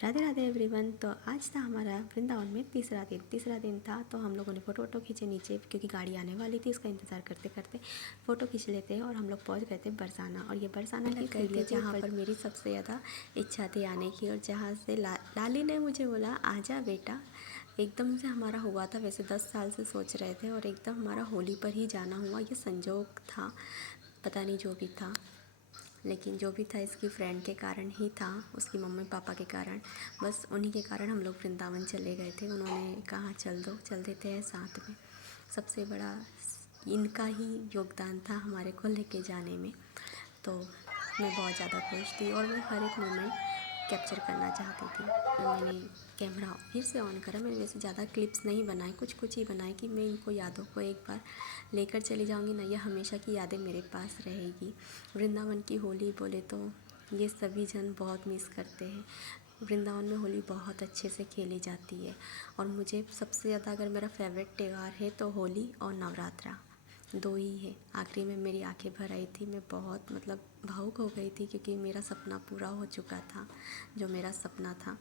Radhe Radhe everyone. तो आज था हमारा वृंदावन में तीसरा दिन था। तो हम लोगों ने फ़ोटो खींचे नीचे, क्योंकि गाड़ी आने वाली थी। उसका इंतज़ार करते करते फ़ोटो खींच लेते हैं और हम लोग पहुंच गए थे बरसाना। और ये बरसाना की सीढ़ी है जहाँ पर मेरी सबसे ज़्यादा इच्छा थी आने की, और जहाँ से लाली ने मुझे बोला आजा बेटा। एकदम से हमारा हुआ था, वैसे 10 साल से सोच रहे थे, और एकदम हमारा होली पर ही जाना हुआ। ये संजोग था, पता नहीं जो भी था, लेकिन जो भी था इसकी फ्रेंड के कारण ही था, उसकी मम्मी पापा के कारण। बस उन्हीं के कारण हम लोग वृंदावन चले गए थे। उन्होंने कहा चल दो, चल देते हैं साथ में। सबसे बड़ा इनका ही योगदान था हमारे को लेके जाने में। तो मैं बहुत ज़्यादा खुश थी और मैं हर एक मोमेंट कैप्चर करना चाहती थी। मैंने कैमरा फिर से ऑन करा। मैंने वैसे ज़्यादा क्लिप्स नहीं बनाए, कुछ ही बनाए कि मैं इनको यादों को एक बार लेकर चली जाऊंगी ना। ये हमेशा की यादें मेरे पास रहेगी। वृंदावन की होली बोले तो ये सभी जन बहुत मिस करते हैं। वृंदावन में होली बहुत अच्छे से खेली जाती है, और मुझे सबसे ज़्यादा अगर मेरा फेवरेट त्यौहार है तो होली और नवरात्रा, दो ही है। आखिरी में मेरी आंखें भर आई थी, मैं बहुत भावुक हो गई थी, क्योंकि मेरा सपना पूरा हो चुका था, जो मेरा सपना था।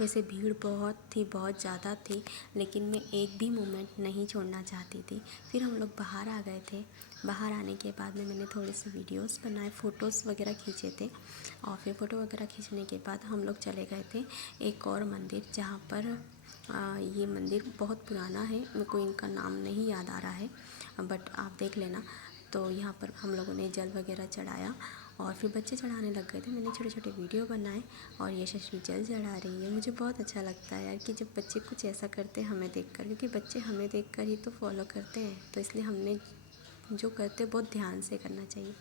वैसे भीड़ बहुत ज़्यादा थी, लेकिन मैं एक भी मोमेंट नहीं छोड़ना चाहती थी। फिर हम लोग बाहर आ गए थे। बाहर आने के बाद में मैंने थोड़े से वीडियोस बनाए, फ़ोटोज़ वगैरह खींचे थे। और फिर फ़ोटो वगैरह खींचने के बाद हम लोग चले गए थे एक और मंदिर, जहाँ पर ये मंदिर बहुत पुराना है। मेरे को इनका नाम नहीं याद आ रहा है, बट आप देख लेना। तो यहाँ पर हम लोगों ने जल वगैरह चढ़ाया, और फिर बच्चे चढ़ाने लग गए थे। मैंने छोटे छोटे वीडियो बनाए, और ये शशि जल चढ़ा रही है। मुझे बहुत अच्छा लगता है यार कि जब बच्चे कुछ ऐसा करते हैं हमें देखकर, क्योंकि बच्चे हमें देखकर ही तो फॉलो करते हैं। तो इसलिए हमने जो करते बहुत ध्यान से करना चाहिए।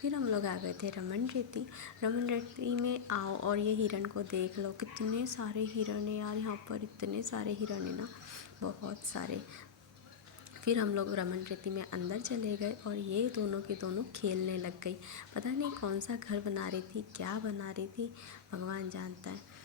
फिर हम लोग आ गए थे रमन रेती। रमन रेती में आओ और ये हिरण को देख लो, कितने सारे हिरण है यार। यहाँ पर इतने सारे हिरण है ना, बहुत सारे। फिर हम लोग रमन रेती में अंदर चले गए, और ये दोनों के दोनों खेलने लग गई। पता नहीं कौन सा घर बना रही थी, क्या बना रही थी, भगवान जानता है।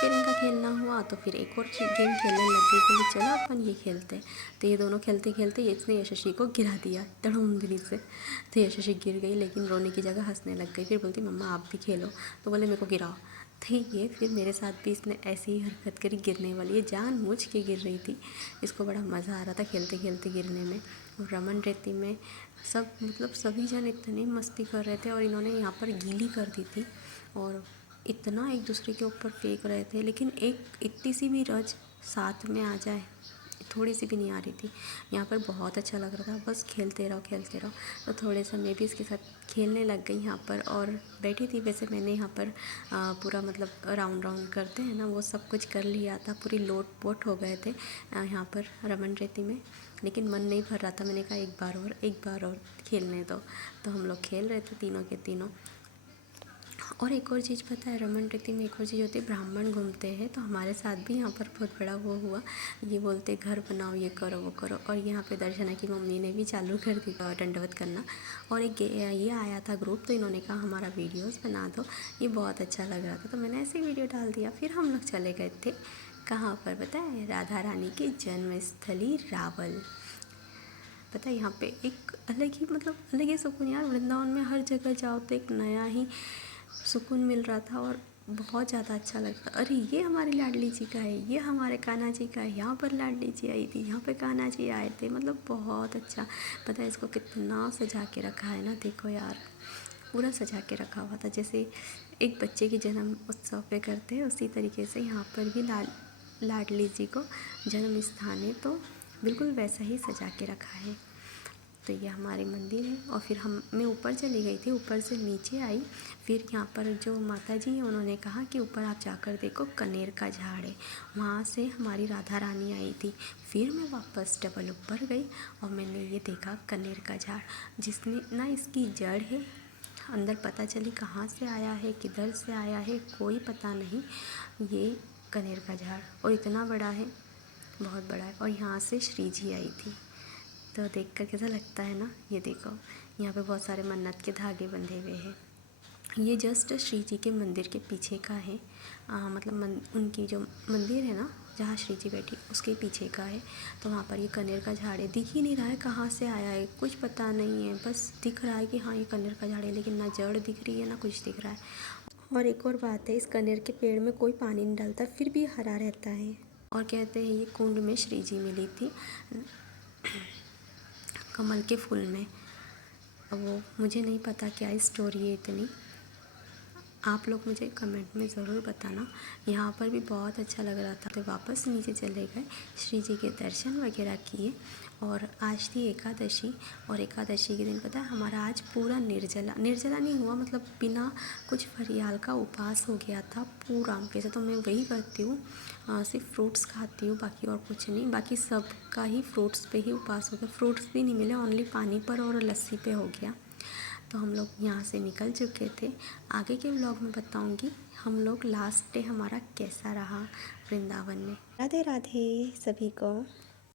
फिर इनका खेलना हुआ तो फिर एक और गेम खेलने लग गई, बोली चलो अपन ये खेलते हैं। तो ये दोनों खेलते खेलते इसने यशस्वी को गिरा दिया धड़ाधड़ी से। तो यशस्वी गिर गई, लेकिन रोने की जगह हंसने लग गई। फिर बोलती मम्मा आप भी खेलो। तो बोले मेरे को गिराओ। तो ये फिर मेरे साथ भी इसने ऐसी ही हरकत करी, गिरने वाली। ये जानबूझ के गिर रही थी। इसको बड़ा मज़ा आ रहा था खेलते खेलते गिरने में। और रमन रेती में सब सभी जन इतनी मस्ती कर रहे थे, और इन्होंने यहाँ पर गीली कर दी थी, और इतना एक दूसरे के ऊपर फेंक रहे थे। लेकिन एक इतनी सी भी रज साथ में आ जाए, थोड़ी सी भी नहीं आ रही थी। यहाँ पर बहुत अच्छा लग रहा था, बस खेलते रहो खेलते रहो। तो थोड़े से मैं भी इसके साथ खेलने लग गई यहाँ पर, और बैठी थी। वैसे मैंने यहाँ पर पूरा राउंड राउंड करते हैं ना, वो सब कुछ कर लिया था। पूरी लोट पोट हो गए थे यहाँ पर रमन रेती में, लेकिन मन नहीं भर रहा था। मैंने कहा एक बार और खेलने दो। तो हम लोग खेल रहे थे तीनों के तीनों। और एक और चीज़ पता है, रमन रेती में एक और चीज़ होती है, ब्राह्मण घूमते हैं। तो हमारे साथ भी यहाँ पर बहुत बड़ा वो हुआ। ये बोलते घर बनाओ, ये करो वो करो। और यहाँ पे दर्शना की मम्मी ने भी चालू कर दी दंडवत करना। और एक ये आया था ग्रुप, तो इन्होंने कहा हमारा वीडियोस बना दो। ये बहुत अच्छा लग रहा था, तो मैंने ऐसे वीडियो डाल दिया। फिर हम लोग चले गए थे कहाँ पर पता है, राधा रानी की जन्मस्थली रावल। पता है यहाँ पे एक अलग ही सुकून यार। वृंदावन में हर जगह जाओ तो एक नया ही सुकून मिल रहा था, और बहुत ज़्यादा अच्छा लगता। अरे ये हमारी लाडली जी का है, ये हमारे कान्हा जी का है। यहाँ पर लाडली जी आई थी, यहाँ पे कान्हा जी आए थे। बहुत अच्छा। पता है इसको कितना सजा के रखा है ना, देखो यार, पूरा सजा के रखा हुआ था। जैसे एक बच्चे की जन्म उत्सव पे करते हैं, उसी तरीके से यहाँ पर भी लाडली जी को जन्म स्थान है, तो बिल्कुल वैसा ही सजा के रखा है। तो ये हमारे मंदिर है। और फिर मैं ऊपर चली गई थी, ऊपर से नीचे आई। फिर यहाँ पर जो माता जी हैं उन्होंने कहा कि ऊपर आप जाकर देखो, कनेर का झाड़ है, वहाँ से हमारी राधा रानी आई थी। फिर मैं वापस डबल ऊपर गई और मैंने ये देखा कनेर का झाड़, जिसमें ना इसकी जड़ है, अंदर पता चली कहाँ से आया है, किधर से आया है, कोई पता नहीं। ये कनेर का झाड़ और इतना बड़ा है, बहुत बड़ा है। और यहाँ से श्री जी आई थी, तो देखकर कैसा लगता है ना। ये देखो, यहाँ पे बहुत सारे मन्नत के धागे बंधे हुए हैं। ये जस्ट श्री जी के मंदिर के पीछे का है, मतलब उनकी जो मंदिर है ना, जहाँ श्री जी बैठी, उसके पीछे का है। तो वहाँ पर ये कनेर का झाड़ है, दिख ही नहीं रहा है कहाँ से आया है, कुछ पता नहीं है, बस दिख रहा है कि हाँ ये कनेर का झाड़ है, लेकिन ना जड़ दिख रही है ना कुछ दिख रहा है। और एक और बात है, इस कनेर के पेड़ में कोई पानी नहीं डालता, फिर भी हरा रहता है। और कहते हैं ये कुंड में श्री जी मिली थी कमल के फूल में। अब वो मुझे नहीं पता क्या स्टोरी है इतनी, आप लोग मुझे कमेंट में ज़रूर बताना। यहाँ पर भी बहुत अच्छा लग रहा था, तो वापस नीचे चले गए, श्री जी के दर्शन वगैरह किए। और आज थी एकादशी, और एकादशी के दिन पता है हमारा आज पूरा निर्जला नहीं हुआ, मतलब बिना कुछ फरियाल का उपवास हो गया था पूरा। वैसे तो मैं वही करती हूँ, सिर्फ फ्रूट्स खाती हूँ, बाकी और कुछ नहीं। बाकी सब का ही फ्रूट्स पे ही उपवास हो गया, फ्रूट्स भी नहीं मिले, ओनली पानी पर और लस्सी पे हो गया। तो हम लोग यहाँ से निकल चुके थे। आगे के व्लॉग में बताऊँगी हम लोग लास्ट डे हमारा कैसा रहा वृंदावन में। राधे राधे सभी को।